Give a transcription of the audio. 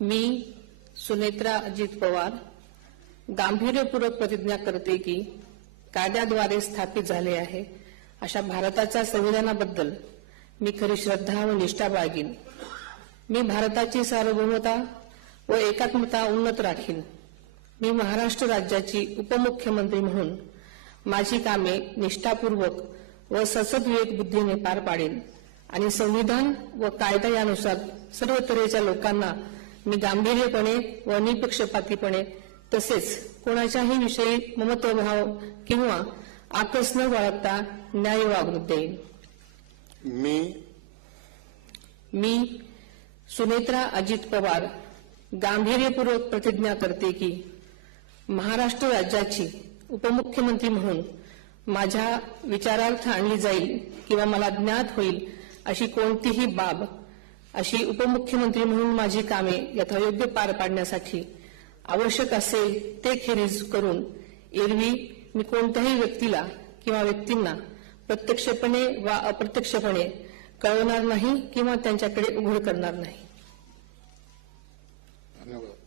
मी सुनेत्रा अजित पवार गांभीर्यपूर्वक प्रतिज्ञा करते की कायद्याद्वारे स्थापित झाले आहे अशा भारताच्या संविधानाबद्दल मी खरी श्रद्धा व निष्ठा बाळगीन। मी भारताची सार्वभौमता व एकात्मता उन्नत राखीन। मी महाराष्ट्र राज्याची उपमुख्यमंत्री म्हणून माझी कामे निष्ठापूर्वक व ससद्विवेक बुद्धीने पार पाडेन आणि संविधान व कायदा यानुसार सर्व तऱ्हेच्या लोकांना मी गांभीर्यपणे व निपक्षपातीपणे तसेच कोणाच्याही विषयी ममत्वभाव किंवा आकस न बाळगता न्याय वागणूक देईन। मी सुनेत्रा अजित पवार गांभीर्यपूर्वक प्रतिज्ञा करते की महाराष्ट्र राज्याची उपमुख्यमंत्री म्हणून माझ्या विचारार्थ आणली जाईल किंवा मला ज्ञात होईल अशी कोणतीही बाब अशी उपमुख्यमंत्री म्हणून माझी कामे यथायोग्य पार पाडण्यासाठी आवश्यक असेल ते खेरीज करून एरवी मी कोणत्याही व्यक्तीला किंवा व्यक्तींना प्रत्यक्षपणे वा अप्रत्यक्षपणे कळवणार नाही किंवा त्यांच्याकडे उघड करणार नाही। धन्यवाद।